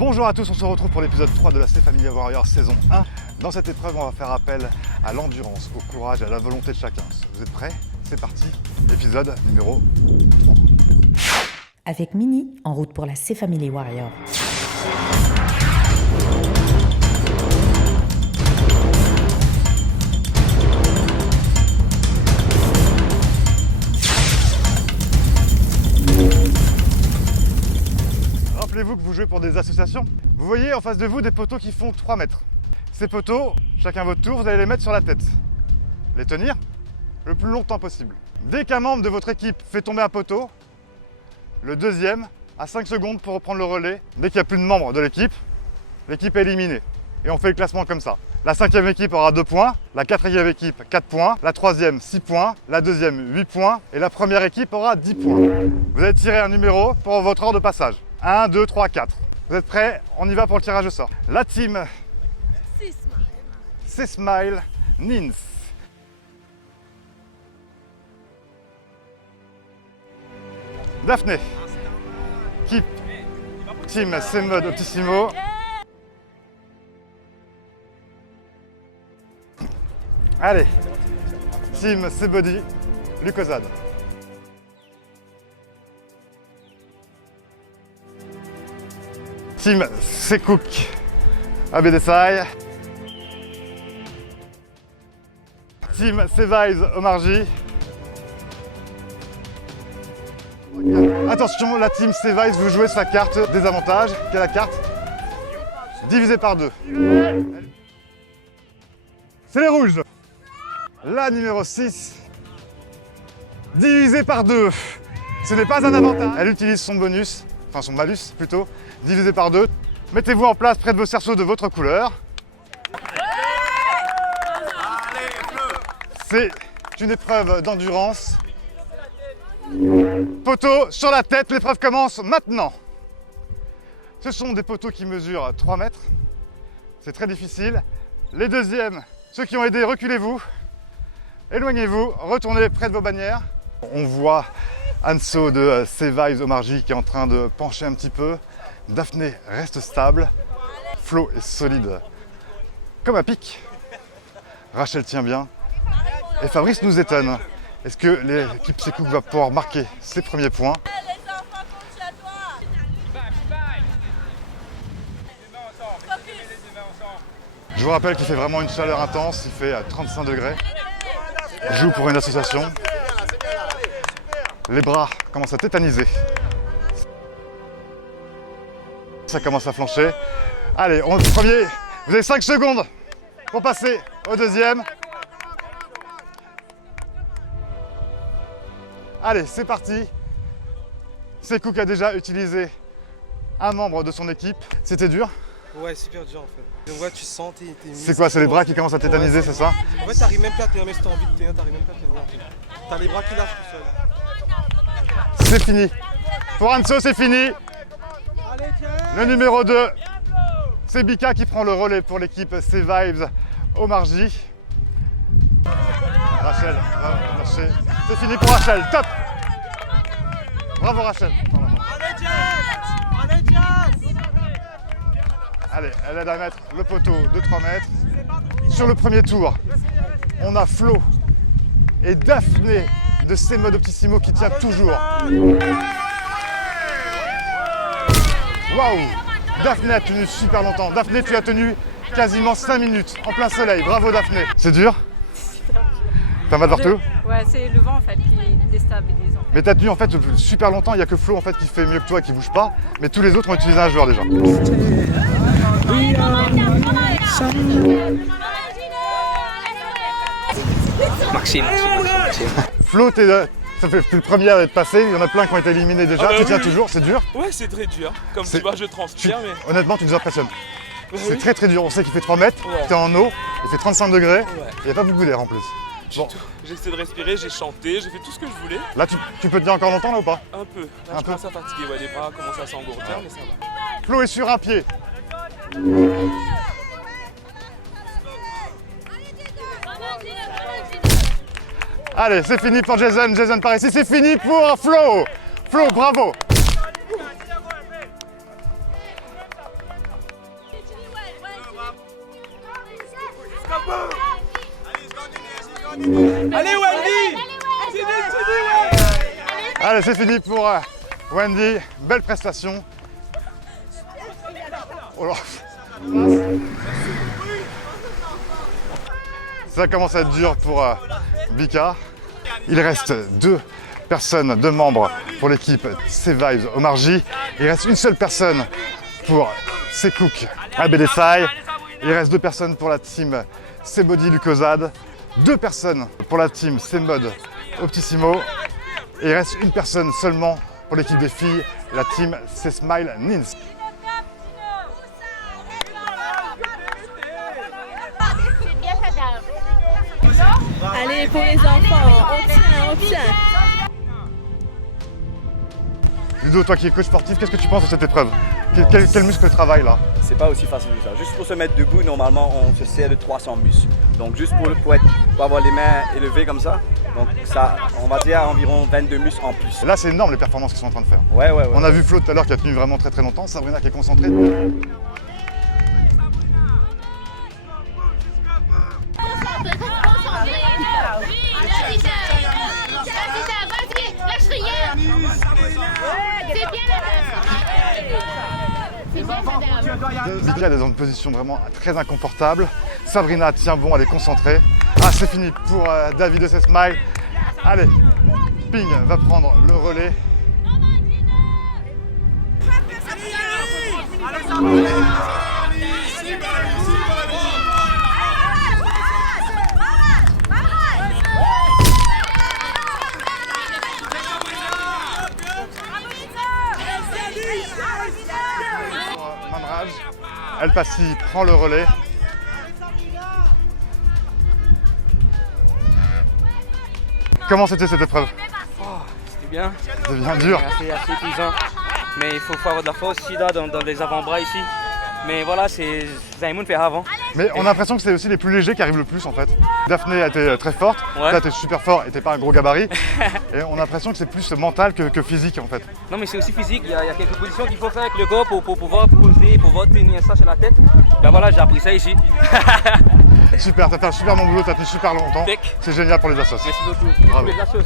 Bonjour à tous, on se retrouve pour l'épisode 3 de la C-Family Warrior saison 1. Dans cette épreuve, on va faire appel à l'endurance, au courage et à la volonté de chacun. Vous êtes prêts? C'est parti, épisode numéro 3. Avec Mini, en route pour la C-Family Warrior. Rappelez-vous que vous jouez pour des associations. Vous voyez en face de vous des poteaux qui font 3 mètres. Ces poteaux, chacun votre tour, vous allez les mettre sur la tête. Les tenir le plus longtemps possible. Dès qu'un membre de votre équipe fait tomber un poteau, le deuxième a 5 secondes pour reprendre le relais. Dès qu'il n'y a plus de membres de l'équipe est éliminée. Et on fait le classement comme ça. La 5e équipe aura 2 points, la 4e équipe 4 points, la 3e 6 points, la 2e 8 points et la première équipe aura 10 points. Vous allez tirer un numéro pour votre ordre de passage. 1, 2, 3, 4. Vous êtes prêts? On y va pour le tirage au sort. La team C-Smile Nins. Daphné. Keep. Team C-Mode Optissimo. Allez. Team C-Body Lucozade. Team C-Cook ABDSI. Team C-Vise Omarji. Attention, la team C-Vise, vous jouez sa carte désavantage. Quelle est la carte? Divisé par 2. C'est les rouges. La numéro 6. Divisé par 2. Ce n'est pas un avantage. Elle utilise son bonus, enfin son malus plutôt, divisé par 2. Mettez-vous en place près de vos cerceaux de votre couleur. C'est une épreuve d'endurance. Poteau sur la tête, l'épreuve commence maintenant. Ce sont des poteaux qui mesurent 3 mètres. C'est très difficile. Les deuxièmes, ceux qui ont aidé, reculez-vous. Éloignez-vous, retournez près de vos bannières. On voit Anso de C-Vise Omarji qui est en train de pencher un petit peu. Daphné reste stable. Flo est solide comme un pic. Rachel tient bien. Et Fabrice nous étonne. Est-ce que l'équipe C-Cook va pouvoir marquer ses premiers points? Je vous rappelle qu'il fait vraiment une chaleur intense, il fait 35 degrés. Je joue pour une association. Les bras commencent à tétaniser. Ça commence à flancher. Allez, on est le premier. Vous avez 5 secondes pour passer au deuxième. Allez, c'est parti. C-Cook a déjà utilisé un membre de son équipe. C'était dur? Ouais, super dur en fait. Donc ouais, tu sens tes C'est quoi? C'est les bras qui commencent à tétaniser, ouais, c'est ça? En fait, t'arrives même pas à tenir, mais si t'as envie de tenir, t'arrives même pas à tenir. T'as les bras qui lâchent tout seul. C'est fini. Pour Anso, c'est fini. Le numéro 2, c'est Bika qui prend le relais pour l'équipe C-Vise Omarji. Rachel va marcher. C'est fini pour Rachel. Top. Bravo Rachel. Allez, elle aide à mettre le poteau de 3 mètres. Sur le premier tour, on a Flo et Daphné de C-Mode Optissimo qui tient toujours. Waouh! Daphné a tenu super longtemps. Daphné, tu as tenu quasiment 5 minutes en plein soleil. Bravo Daphné. C'est dur? T'as mal partout? Ouais, c'est le vent en fait qui est déstabilisant. Mais t'as tenu en fait super longtemps. Il n'y a que Flo en fait qui fait mieux que toi et qui bouge pas. Mais tous les autres ont utilisé un joueur déjà. Maxime. Flo, ça fait le premier à être passé. Il y en a plein qui ont été éliminés déjà. Ah bah tu tiens oui. toujours, c'est dur. Ouais, c'est très dur. Comme tu vois, je transpire, mais. Honnêtement, tu nous impressionnes. C'est Oui. très très dur. On sait qu'il fait 3 mètres. Ouais. T'es en eau. Il fait 35 degrés. Ouais. Il n'y a pas beaucoup d'air en plus. Bon, J'ai essayé de respirer, j'ai chanté, j'ai fait tout ce que je voulais. là, tu peux tenir encore longtemps là ou pas? Un peu. Là, Un je peu. commence à fatiguer. Ouais, les bras commencent à s'engourdir, mais ça va. Flo est sur un pied. Allez, c'est fini pour Jason. Jason par ici. C'est fini pour Flo. Flo, bravo. Allez Wendy. Allez, c'est fini pour Wendy. Belle prestation. Oh là. Ça commence à être dur pour Bika. Il reste 2 personnes, 2 membres pour l'équipe C-Vibes Omarji. Il reste une seule personne pour C-Cook Abedesai. Il reste 2 personnes pour la team C-Body Lucozade. 2 personnes pour la team C-Mode Optissimo. Et il reste une personne seulement pour l'équipe des filles, la team C-Smile Nins. Allez, pour les enfants, on tient. Ludo, toi qui es coach sportif, qu'est-ce que tu penses de cette épreuve? Quel muscle travaille là? C'est pas aussi facile que ça. Juste pour se mettre debout, normalement, on se sert de 300 muscles. Donc juste pour avoir les mains élevées comme ça, donc ça, on va dire environ 22 muscles en plus. Là, c'est énorme les performances qu'ils sont en train de faire. Ouais. On a vu Flo tout à l'heure qui a tenu vraiment très longtemps. Sabrina qui est concentrée. Bika est dans une position vraiment très inconfortable. Sabrina tient bon, elle est concentrée. Ah, c'est fini pour David de C-Smile. Allez, Ping va prendre le relais. Manraj, El Passi prend le relais. Comment c'était cette épreuve? C'était bien. C'était bien dur. C'est assez épuisant. Mais il faut avoir de la force ici, là, dans les avant-bras ici. Mais voilà, c'est Zaimoun fait avant. Mais on a l'impression que c'est aussi les plus légers qui arrivent le plus en fait. Daphné a été très forte, Ouais. toi t'es super fort et t'es pas un gros gabarit. Et on a l'impression que c'est plus mental que physique en fait. Non, mais c'est aussi physique. Il y a quelques positions qu'il faut faire avec le corps pour pouvoir poser, pour pouvoir tenir ça sur la tête. Ben voilà, j'ai appris ça ici. Super, t'as fait un super bon boulot, t'as tenu super longtemps. Tech. C'est génial pour les assos. Merci beaucoup. Bravo. Les assos.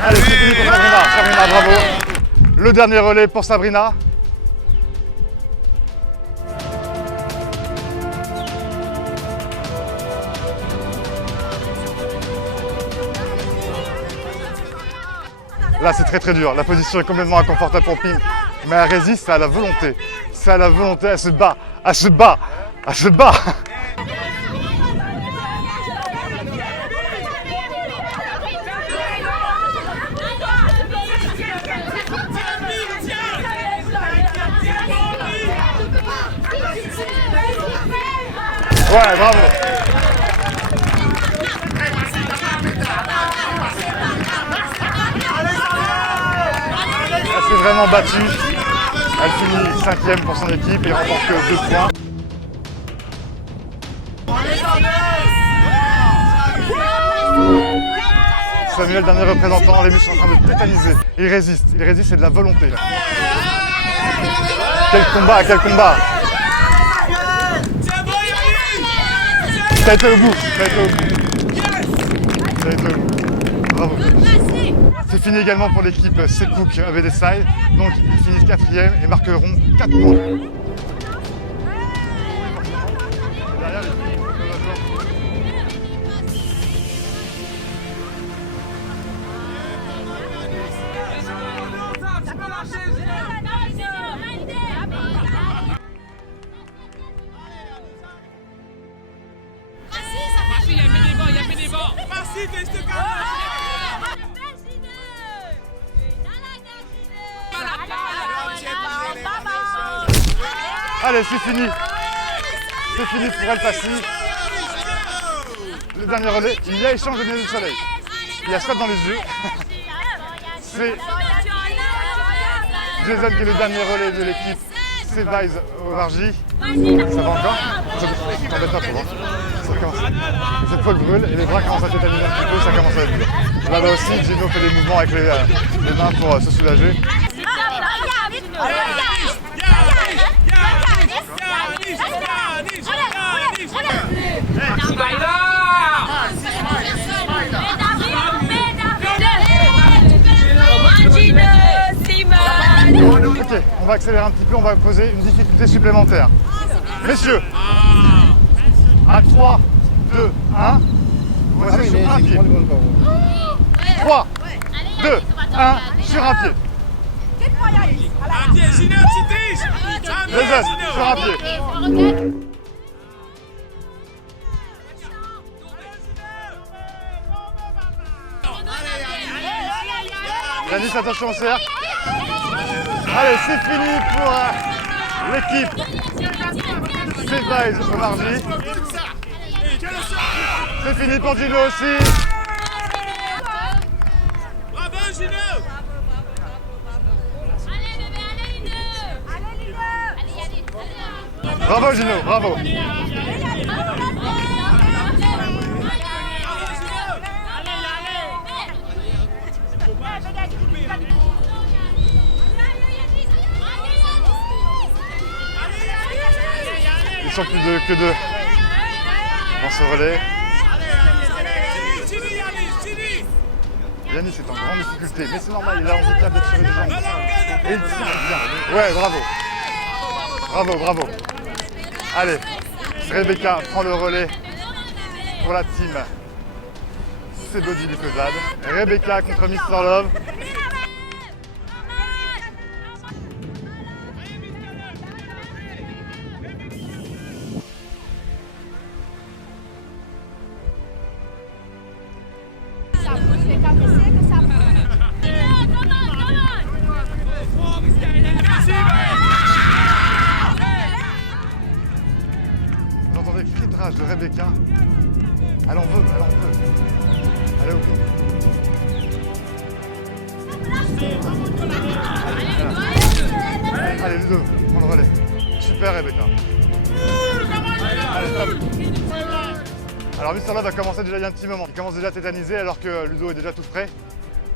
Allez, c'est fini pour Sabrina. Sabrina, bravo. Le dernier relais pour Sabrina. Là, c'est très dur. La position est complètement inconfortable pour Ping. Mais elle résiste, c'est à la volonté. C'est à la volonté, elle se bat. Elle se bat. Elle se bat. Ouais, bravo. Elle s'est vraiment battue. Elle finit 5e pour son équipe et remporte que 2 points. Samuel, dernier représentant, les muscles sont en train de tétaniser. Il résiste, c'est de la volonté. Quel combat, quel combat! Ça a été au bout, ça a été au bout. Ça a été au bout. Bravo. C'est fini également pour l'équipe C-Cook Abedesai. Donc ils finissent 4e et marqueront 4 points. Derrière les filles, allez, c'est fini. C'est fini pour El Passi. Le dernier relais, il y a échange de lunettes du soleil. Il y a ça dans les yeux. C'est Jason qui est le dernier relais de l'équipe Sevais Omarjee. Ça va encore? Ça t'embête pas trop, hein? Ça commence. Les épaules brûlent et les bras commencent à tétaniner un petit peu, ça commence à être dur. Là-bas aussi, Gino fait des mouvements avec les mains pour se soulager. Ok, on va accélérer un petit peu, on va poser une difficulté supplémentaire. Messieurs, à 3, 2, 1, on va rester sur un pied. 3, 2, 1, sur un pied. Les aides, sur un pied. Yanis, attention au cercle. Allez, c'est fini pour l'équipe Sevais Omarjee. C'est fini pour Gino aussi. Bravo Gino. Bravo Gino, bravo. Ils sont plus que deux dans ce relais. Yanis est en grande difficulté, mais c'est normal, il a handicap d'être sur les jambes. Et il tire bien. Ouais, bravo. Bravo, bravo. Allez, Rebecca prend le relais pour la team Sebody du Cozad. Rebecca contre Mr Love. Vous entendez le cri de rage de Rebecca. Elle en veut, elle en veut. Allez au bout. Allez Ludo, prends le relais. Super Rebecca. Allez, stop. Alors Mr Love a commencé déjà il y a un petit moment. Il commence déjà à tétaniser alors que Ludo est déjà tout frais.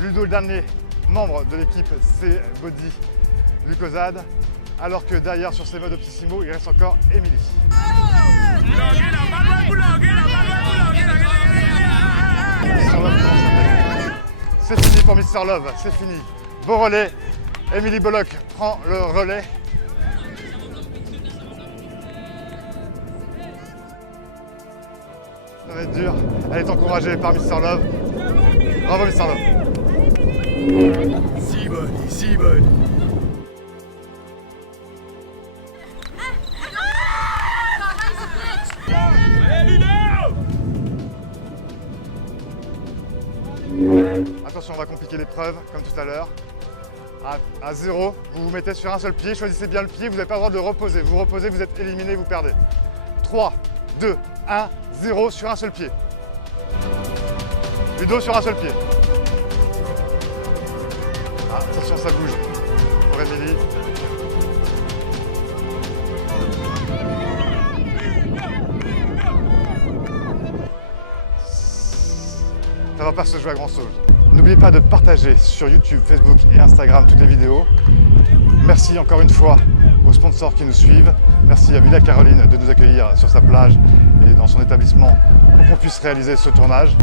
Ludo, le dernier membre de l'équipe Sebody du Cozad. Alors que derrière sur ses modes Optissimo, il reste encore Emily. C'est fini pour Mr Love, c'est fini. Beau relais. Emily Bullock prend le relais. Ça va être dur. Elle est encouragée par Mr Love. Bravo Mr Love. Sebody. Attention, on va compliquer l'épreuve, comme tout à l'heure. À 0, vous vous mettez sur un seul pied, choisissez bien le pied, vous n'avez pas le droit de reposer. Vous reposez, vous êtes éliminé, vous perdez. 3, 2, 1, 0 sur un seul pied. Ludo sur un seul pied. Ah, attention, ça bouge. Pour Emily. Ça va pas se jouer à grand chose. N'oubliez pas de partager sur YouTube, Facebook et Instagram toutes les vidéos. Merci encore une fois aux sponsors qui nous suivent. Merci à Villa Caroline de nous accueillir sur sa plage et dans son établissement pour qu'on puisse réaliser ce tournage.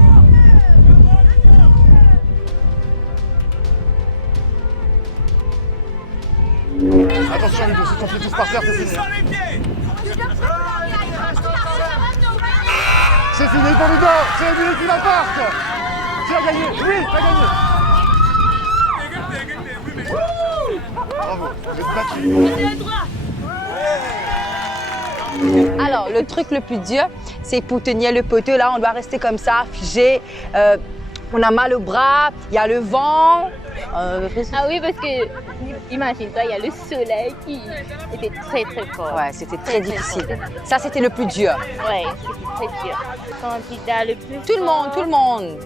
Attention Ludo, si ton pied touche par terre, c'est fini. C'est fini pour Ludo, c'est Emily qui l'emporte. Tu as gagné, oui, tu as gagné. Bravo, vous êtes battu. Alors, le truc le plus dur, c'est pour tenir le poteau. Là, on doit rester comme ça, figé. On a mal au bras, il y a le vent. Ah oui, parce que Imagine-toi, il y a le soleil qui était très très fort. Ouais, c'était très difficile. Ça, c'était le plus dur. Ouais, c'était très dur. Candidat le plus Tout le monde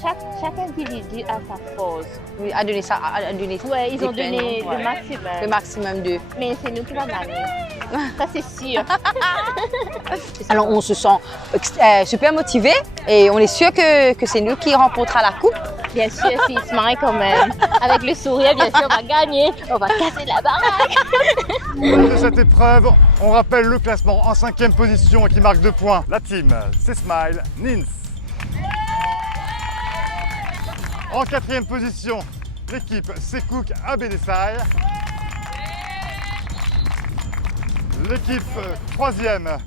Chaque individu a sa force. oui, a donné ça, a donné Ouais, ils ont des peines, donné ouais. le maximum. Le maximum de... Mais c'est nous qui va gagner. Ça, c'est sûr. Alors, on se sent super motivé et on est sûr que c'est nous qui remportera la coupe. Bien sûr, s'ils se marient quand même. Avec le sourire, bien sûr, on va gagner. On va casser la baraque. De cette épreuve, on rappelle le classement en 5e position et qui marque 2 points. La team, c'est Smile, Nins. En 4e position, l'équipe, c'est Cook, Abedessai. L'équipe 3e,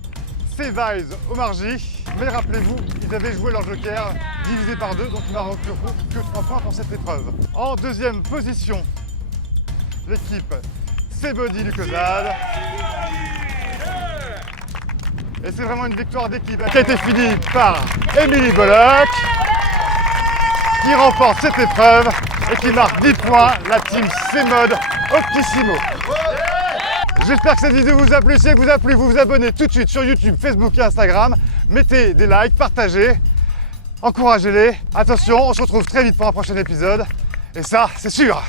c'est Vise, Omarji. Mais rappelez-vous, ils avaient joué leur joker divisé par 2, donc ils n'auront que 3 points pour cette épreuve. En 2e position, l'équipe, c'est Body Lucozade. Et c'est vraiment une victoire d'équipe qui a été finie par Emily Bollock, qui remporte cette épreuve et qui marque 10 points, la team C-Mode Optissimo. J'espère que cette vidéo vous a plu. Si elle vous a plu, vous vous abonnez tout de suite sur YouTube, Facebook et Instagram. Mettez des likes, partagez, encouragez-les. Attention, on se retrouve très vite pour un prochain épisode. Et ça, c'est sûr.